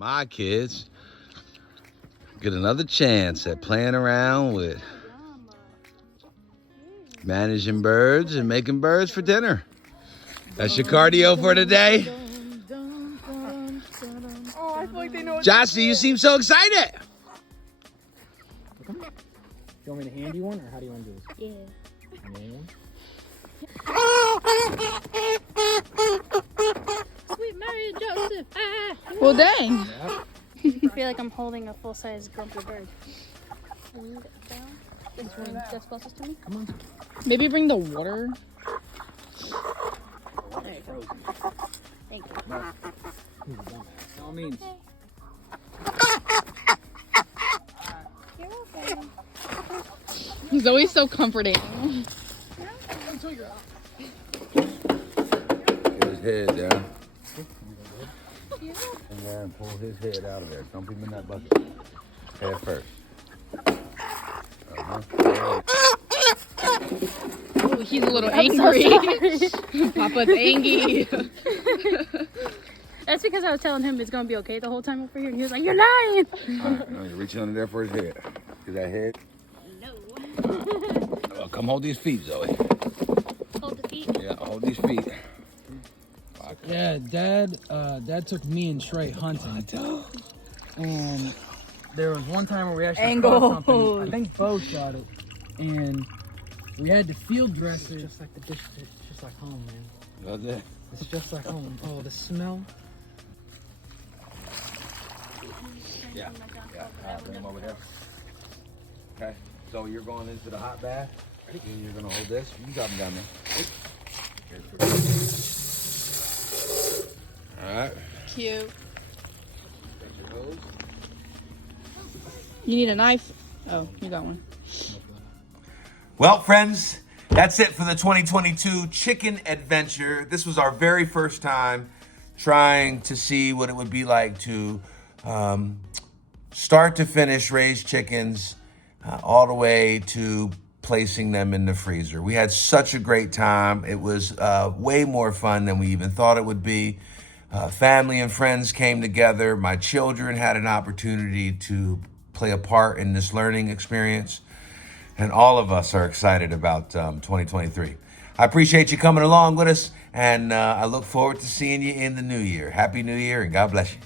my kids get another chance at playing around with managing birds and making birds for dinner. That's your cardio for today. Oh, I feel like they know what Jossie, you seem so excited. Do you want me to hand you one, or how do you want to do this? Yeah. Sweet Mary Joseph. Ah. Well, dang. I feel like I'm holding a full-size grumpy bird. This one that's closest to me. Come on. Maybe bring the water. There you go. Thank you. By all means. You're welcome. He's always so comforting. Get his head down. And then pull his head out of there. Dump him in that bucket. Head first. Oh, he's a little angry. Papa's angry. That's because I was telling him it's gonna be okay the whole time over here, and he was like, "You're lying." Alright, now you're reaching under there for his head. Get that head. No. Oh, come hold these feet, Zoe. Hold the feet. Yeah, hold these feet. Yeah, Dad took me and Trey hunting. And there was one time where we actually caught something. I think Bo shot it. And we had to field dress it. Just like the dish, it's just like home, man. That's it. It's just like home. Oh, the smell. Yeah. Bring him over there. Okay. So you're going into the hot bath. And you're gonna hold this. You can drop him down there. All right. Cute. You need a knife? Oh, you got one. Well, friends, that's it for the 2022 Chicken Adventure. This was our very first time trying to see what it would be like to start to finish raise chickens all the way to placing them in the freezer. We had such a great time. It was way more fun than we even thought it would be. Family and friends came together. My children had an opportunity to play a part in this learning experience. And all of us are excited about 2023. I appreciate you coming along with us, and I look forward to seeing you in the new year. Happy New Year, and God bless you.